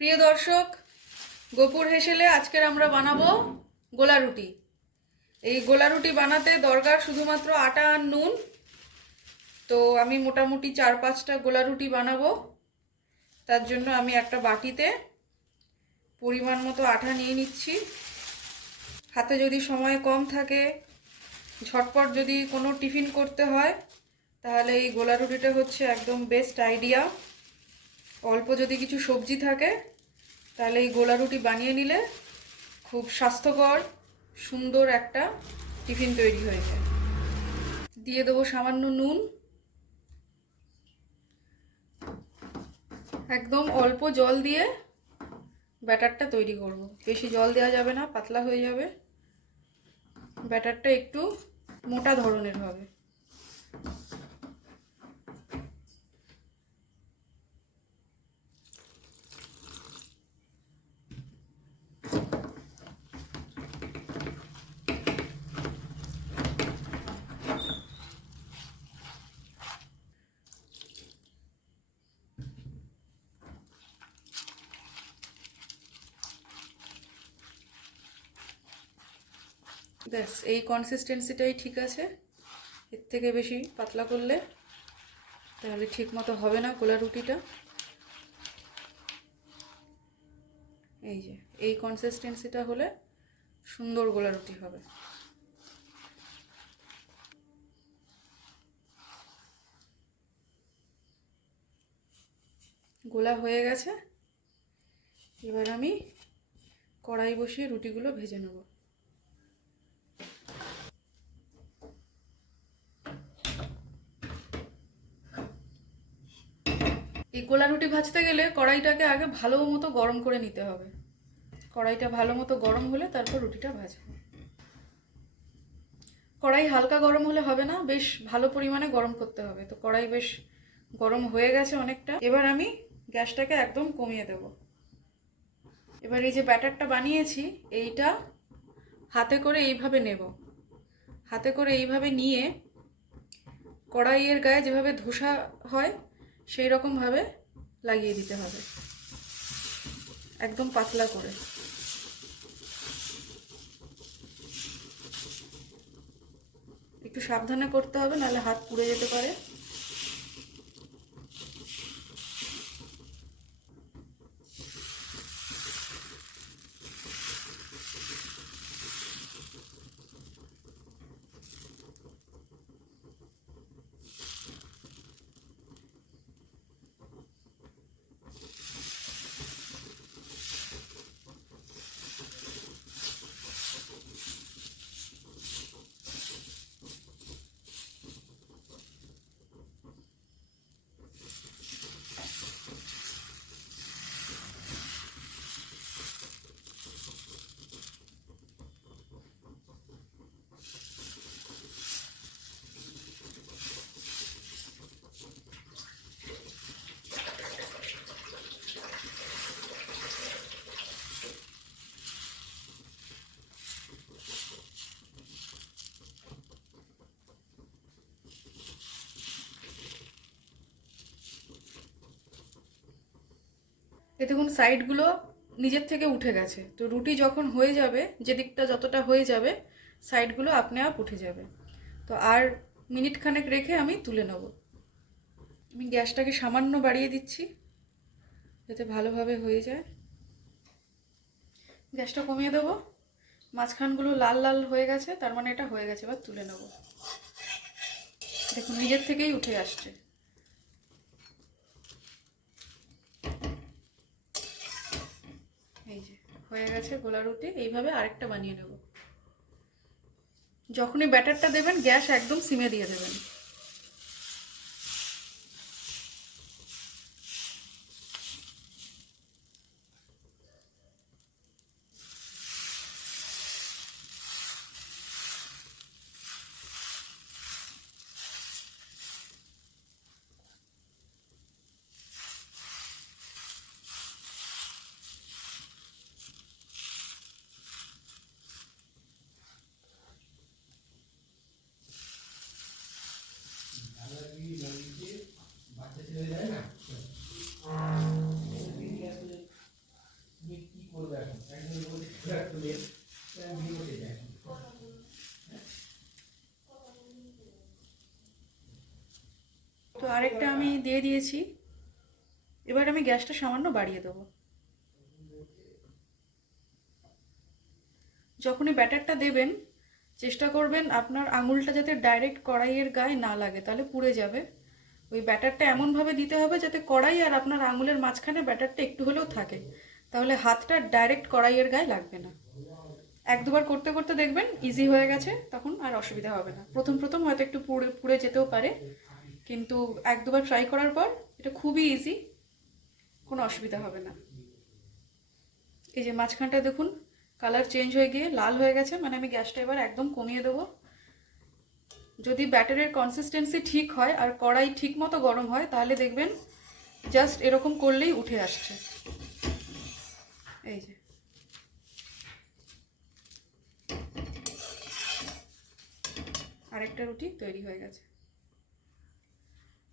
প্রিয় দর্শক, গোপুর হেসেলে আজকের আমরা বানাবো গোলা রুটি। এই গোলা রুটি বানাতে দরকার শুধুমাত্র আটা আর নুন। তো আমি মোটামুটি চার পাঁচটা গোলা রুটি বানাবো। তার জন্য আমি একটা বাটিতে পরিমাণ মতো আটা নিয়ে নিচ্ছি। হাতে যদি সময় কম থাকে, ঝটপট যদি কোনো টিফিন করতে হয়, তাহলে এই গোলা রুটিটা হচ্ছে একদম বেস্ট আইডিয়া অল্প যদি কিছু সবজি থাকে, তাহলে এই গোলা রুটি বানিয়ে নিলে খুব স্বাস্থ্যকর, সুন্দর একটা টিফিন তৈরি হয়েছে দিয়ে দেবো সামান্য নুন। একদম অল্প জল দিয়ে ব্যাটারটা তৈরি করব। বেশি জল দেওয়া যাবে না, পাতলা হয়ে যাবে। ব্যাটারটা একটু মোটা ধরনের হবে। ব্যাস, এই কনসিস্টেন্সিটাই ঠিক আছে। এর থেকে বেশি পাতলা করলে তাহলে ঠিক মতো হবে না গোলা রুটিটা। এই যে, এই কনসিস্টেন্সিটা হলে সুন্দর গোলা রুটি হবে। গোলা হয়ে গেছে। এবার আমি কড়াই বসিয়ে রুটিগুলো ভেজে নেব। এই গোলা রুটি ভাজতে গেলে কড়াইটাকে আগে ভালো মতো গরম করে নিতে হবে। কড়াইটা ভালো মতো গরম হলে তারপর রুটিটা ভাজবো। কড়াই হালকা গরম হলে হবে না, বেশ ভালো পরিমাণে গরম করতে হবে। তো কড়াই বেশ গরম হয়ে গেছে অনেকটা। এবার আমি গ্যাসটাকে একদম কমিয়ে দেব। এবার এই যে ব্যাটারটা বানিয়েছি, এইটা হাতে করে এইভাবে নেব। হাতে করে এইভাবে নিয়ে কড়াইয়ের গায়ে যেভাবে ধোসা হয় সেই রকমভাবে লাগিয়ে দিতে হবে। একদম পাতলা করে। একটু সাবধানে করতে হবে, নাহলে হাত পুড়ে যেতে পারে। এ দেখুন সাইডগুলো নিজের থেকে উঠে গেছে। তো রুটি যখন হয়ে যাবে, যে দিকটা যতটা হয়ে যাবে সাইডগুলো আপনি আপ উঠে যাবে। তো আর মিনিট খানেক রেখে আমি তুলে নেব। আমি গ্যাসটাকে সামান্য বাড়িয়ে দিচ্ছি, যাতে ভালোভাবে হয়ে যায়। গ্যাসটা কমিয়ে দেবো। মাঝখানগুলো লাল লাল হয়ে গেছে, তার মানে এটা হয়ে গেছে, এবার তুলে নেব। দেখুন, নিজের থেকেই উঠে আসছে এই যে হয়ে গেছে গোলা রুটি, এইভাবে আরেকটা বানিয়ে নেব। যখনই ব্যাটারটা দেবেন, গ্যাস একদম সিমে দিয়ে দেবেন। তো আরেকটা আমি দিয়ে দিয়েছি। এবার আমি গ্যাসটা সামান্য বাড়িয়ে দেবো। যখনই ব্যাটারটা দেবেন, চেষ্টা করবেন আপনার আঙুলটা যাতে ডাইরেক্ট কড়াইয়ের গায়ে না লাগে, তাহলে পুড়ে যাবে। ওই ব্যাটারটা এমনভাবে দিতে হবে যাতে কড়াই আর আপনার আঙুলের মাঝখানে ব্যাটারটা একটু হলেও থাকে। তাহলে হাতটা ডাইরেক্ট কড়াইয়ের গায়ে লাগবে না। এক দুবার করতে করতে দেখবেন ইজি হয়ে গেছে, তখন আর অসুবিধা হবে না। প্রথম প্রথম হয়তো একটু পুড়ে পুড়ে যেতেও পারে, কিন্তু এক দুবার ট্রাই করার পর এটা খুবই ইজি কোনো অসুবিধা হবে না। এই যে মাঝখানটা দেখুন কালার চেঞ্জ হয়ে গিয়ে লাল হয়ে গেছে মানে আমি গ্যাসটা এবার একদম কমিয়ে দেবো। যদি ব্যাটারের কনসিস্টেন্সি ঠিক হয় আর কড়াই ঠিক মতো গরম হয়, তাহলে দেখবেন জাস্ট এরকম করলেই উঠে আসছে। এই যে। আরেকটা রুটি তৈরি হয়ে গেছে।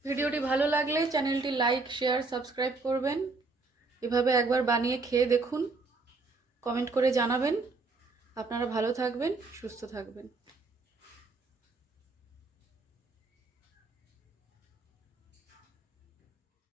ভিডিওটি ভালো লাগলে চ্যানেলটি লাইক, শেয়ার, সাবস্ক্রাইব করবেন। এভাবে একবার বানিয়ে খেয়ে দেখুন। কমেন্ট করে জানাবেন। আপনারা ভালো থাকবেন, সুস্থ থাকবেন।